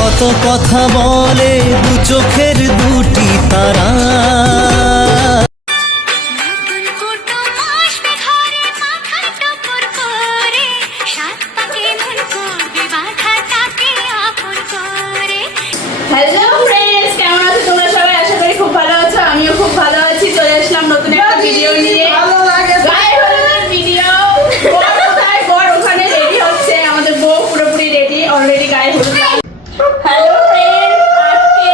কত কথা বলে দু চোখের দুটি তারা। হ্যালো ফ্রেন্ডস, কেমন আছো তোমরা সবাই? আশা করি খুব ভালো আছো। আমিও খুব ভালো আছি। চলে আসলাম নতুন একটা ভিডিও নিয়ে। গায়ে হলুদের ভিডিও। বর কোথায়? বর ওখানে রেডি হচ্ছে। আমাদের বউ পুরোপুরি রেডি, অলরেডি গায়ে হলুদ। হ্যালো ফ্রেন্ডস, আজকে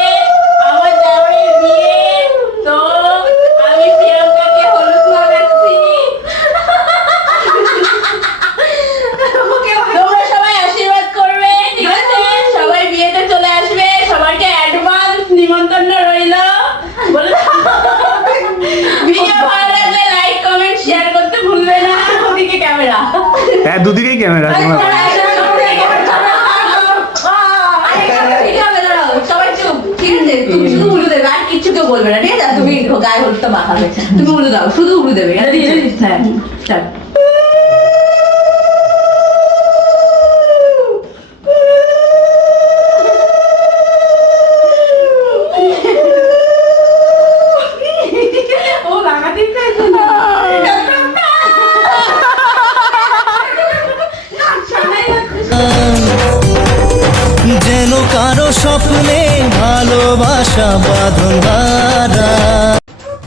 আমার দেওরের বিয়ে, তো আমি প্রিয়াঙ্কাকে হলুদ লাগাচ্ছি। তোমরা সবাই আশীর্বাদ করবে, ঠিক আছে? সবাই বিয়েতে চলে আসবে, সবাইকে অ্যাডভান্স নিমন্ত্রণ রইল। ভিডিও ভালো লাগলে লাইক কমেন্ট শেয়ার করতে ভুলবে না। ওদিকে ক্যামেরা, হ্যাঁ দুদিকেই ক্যামেরা। সবাই চুপ, ঠিক আছে? তুমি শুধু উলু দেবে, আর কিচ্ছু কেউ বলবে না, ঠিক আছে? তুমি গায়ে হলুদটা মাখাবে, তুমি উলু দাও, শুধু উলু দেবে। হ্যাঁ, স্টার্ট। ও লাগাতে চাইছে না। যেন কারো স্বপ্নে ভালোবাসা বাঁধন হারা।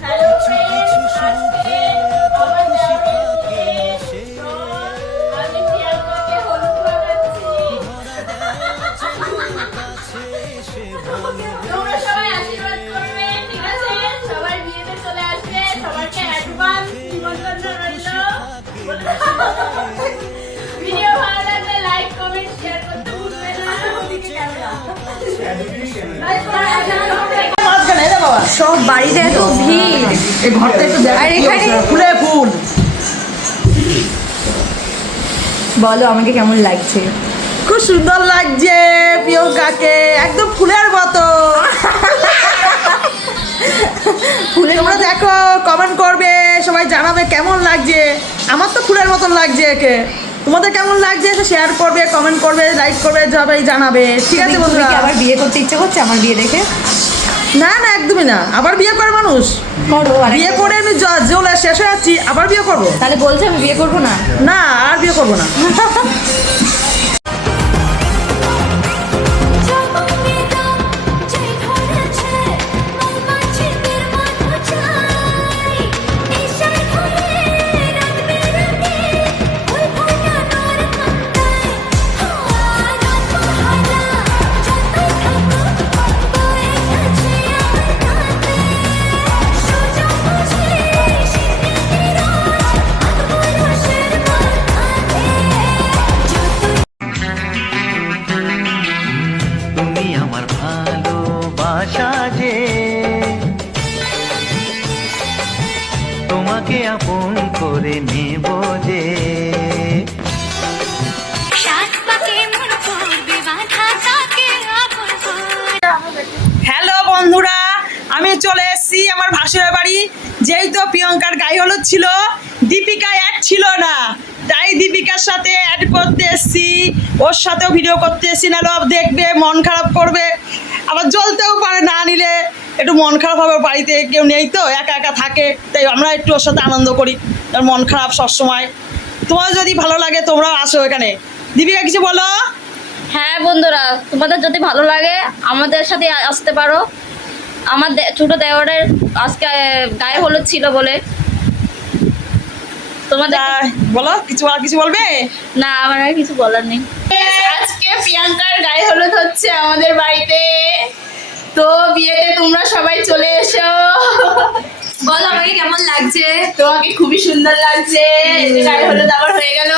হ্যালো ফ্রেন্ডস, আজকে আমার দেওরের বিয়ে, তো আমি প্রিয়াঙ্কাকে হলুদ লাগাচ্ছি। তোমরা সবাই আশীর্বাদ করবে, ঠিক আছে? সবাই বিয়েতে চলে আসবে, সবাইকে অ্যাডভান্স নিমন্ত্রণ রইল। ভিডিও ভালো লাগলে লাইক কমেন্ট শেয়ার করতে ভুলবে না। ওদিকে ক্যামেরা, সব বাড়িতে এত ভিড়, আর এখানে ফুলে ফুল। বলো আমাকে কেমন লাগছে? খুব সুন্দর লাগছে প্রিয়ঙ্কাকে, একদম ফুলের মতো। তোমরা দেখো, কমেন্ট করবে, সবাই জানাবে কেমন লাগছে। আমার তো ফুলের মতন লাগছে একে। তোমাদের কেমন লাগছে শেয়ার করবে, কমেন্ট করবে, লাইক করবে, সবাই জানাবে, ঠিক আছে তুমি বন্ধুরা? কি আবার বিয়ে করতে ইচ্ছে করছে আমার বিয়ে দেখে? না না, একদমই না। আবার বিয়ে করে মানুষ? করো, বিয়ে করে আমি জ্বলে শেষ হয়ে যাচ্ছি, আবার বিয়ে করবো? তাহলে বলছে আমি বিয়ে করবো না? না, আর বিয়ে করবো না। তুমি আমার ভালোবাসা যে, তোমাকে আপন করে নেব যে। হ্যালো বন্ধুরা, আমি চলে এসেছি আমার ভাসুরের বাড়ি। যেহেতু প্রিয়ঙ্কার গায়ে হলুদ ছিল, দীপিকা অ্যাড ছিল না, তাই দীপিকার সাথে অ্যাড করতে এসেছি। ওর সাথেও ভিডিও করতে এসেছি, নাহলে দেখবে মন খারাপ করবে, আবার জ্বলতেও পারে। না নিলে একটু মন খারাপ হবে, বাড়িতে কেউ নেই তো, একা একা থাকে, তাই আমরা একটু ওর সাথে আনন্দ করি। আর মন খারাপ সবসময়। তোমার যদি ভালো লাগে তোমরাও আসো এখানে। দীপিকা কিছু বলো। হ্যাঁ বন্ধুরা, তোমাদের যদি ভালো লাগে আমাদের সাথে আসতে পারো। আমার ছোট দেওরের আজকে গায়ে হলুদ ছিল বলে। তোমাদের বলো কিছু, আর কিছু বলবে? না, আমার আর কিছু বলার নেই। আজকে প্রিয়াঙ্কার গায়ে হলুদ হচ্ছে আমাদের বাড়িতে, তো বিয়েতে তোমরা সবাই চলে এসো। বলো আমাকে কেমন লাগছে? তোমাকে খুবই সুন্দর লাগছে। এই যে গায়ে হলুদ আবার হয়ে গেল।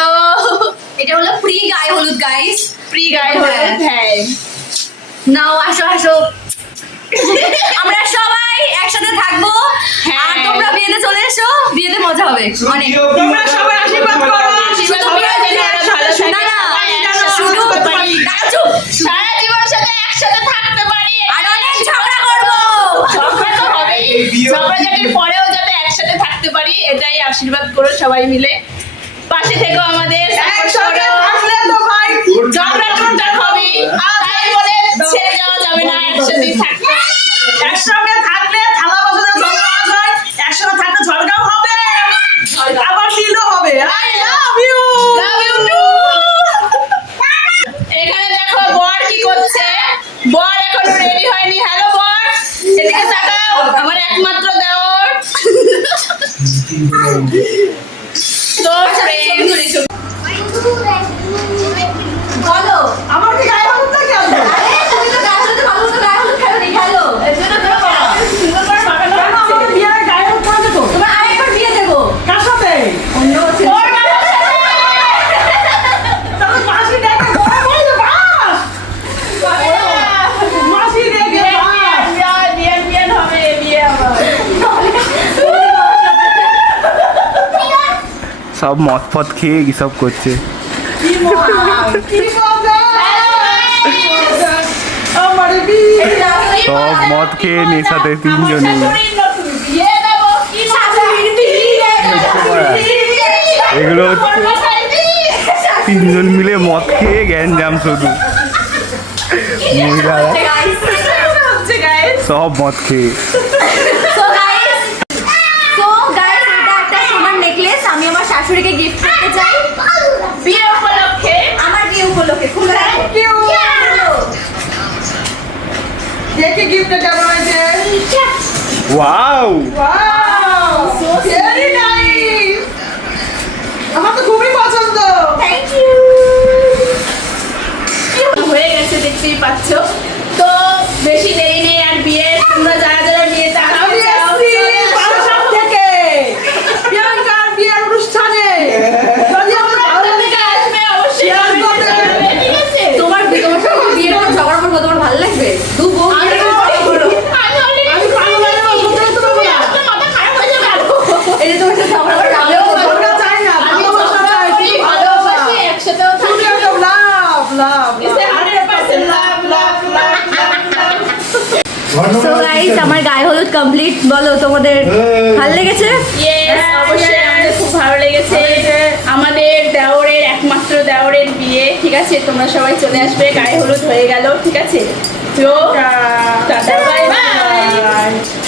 এটা হলো প্রি গায়ে হলুদ গাইস। প্রি গায়ে হলুদ, হ্যাঁ। নাও আসো আসো, আমরা সবাই একসাথে থাকবো। হ্যাঁ। আর তোমরা বিয়েতে চলে এসো, বিয়েতে মজা হবে অনেক। তোমরা সবাই আশীর্বাদ করো। আশীর্বাদ শুধু করো যেন বিয়েতে ওরা ভালো থাকে, না, না, সবাই একসাথে শুধু থাকতে পারি। দাঁড়াও, সারা জীবন সাথে একসাথে থাকতে পারি। আর অনেক ঝগড়া করবো। ঝগড়া তো হবেই, ঝগড়াঝাটির পরেও যাতে একসাথে থাকতে পারি, এটাই আশীর্বাদ করো সবাই মিলে। পাশে থেকো আমাদের, সাপোর্ট একসঙ্গে করো। থাকলে তো ভাই ঝগড়া টুকটাক হবেই, তাই বলে হচ্ছে, বর এখনো রেডি হয়নি। হ্যালো বর, এদিকে তাকাও, আমার একমাত্র দেওর। তো friends, বলো আমার কি গায়ে হলুদ না কেন? আরে তুমি তো গায়ে হলুদ ভালো মতো গায়ে হলুদ খেলো নি খেলো এর জন্য তো সুন্দর করে বানানো কেন হচ্ছে। আমাদের বিয়ের গায়ে হলুদ করা যেত? তোমার আরেকবার বিয়ে দেবো কার সাথে? অন্য বর বানানোর সাথে। তাহলে মাসি দেখে বড় বড় বাস। মাসি দেখে বাস। বিয়ে হবে, বিয়ে আবার। সব মদ ফদ খেয়ে কি সব করছে। কি মজা! আমার বিয়ে। সব মদ খেয়ে নেশাতে তিনজনে। বিয়ে দেবো কি এগুলো হচ্ছে তিনজন মিলে মদ খেয়ে গ্যাঞ্জাম শুধু। মহিলারা হচ্ছে গাইস। সব মদ খেয়ে। সো গাইস এটা একটা সোনার নেকলেস আমি আমার শাশুড়িকে গিফট করতে চাই বিয়ে উপলক্ষে। আমার বিয়ে উপলক্ষে খুলে রাখো Thank you. দেখে গিফটটা কেমন হয়েছে? Wow, Wow! Very nice! আমার তো খুবই পছন্দ। থ্যাংক ইউ হয়ে গেছে দেখতেই পাচ্ছ। তো বেশি দেরি নেই আর বিয়ে। তোমরা যারা যারা বিয়েতে আমি এসেছি বারাসাত থেকে প্রিয়াঙ্কার বিয়ের অনুষ্ঠানে। যদি আপনার ভালো লাগে, আসবে অবশ্যই Share comment করবে। করবে, ঠিক আছে? তোমার সাথে বিয়ের পর ঝগড়া করবো তোমার ভালো লাগবে দু বউ আমি মিলে ঝগড়া করো। আমি পাগল হয়ে যাবো, সত্যি কথা বলবো না। মাথা খারাপ হয়ে যাবে আরো। এই যে তোমার সাথে ঝগড়া করে আমি ঝগড়া চাই না, আমি ভালোবাসা চাই, করি, শুধু ভালোবাসি, ভালোবাসা। একসাথেও শুধু থাকি। একটা love, love, It's a love. 100% love, love, love, love, love. So guys আমার গায়ে হলুদ কমপ্লিট বলো তোমাদের ভালো লেগেছে Yes, অবশ্যই আমাদের খুব ভালো লেগেছে। আমাদের দেওরের একমাত্র দেওরের বিয়ে, ঠিক আছে? তোমরা সবাই চলে আসবে, গায়ে হলুদ হয়ে গেল, ঠিক আছে? তো টাটা, বাই বাই। Bye.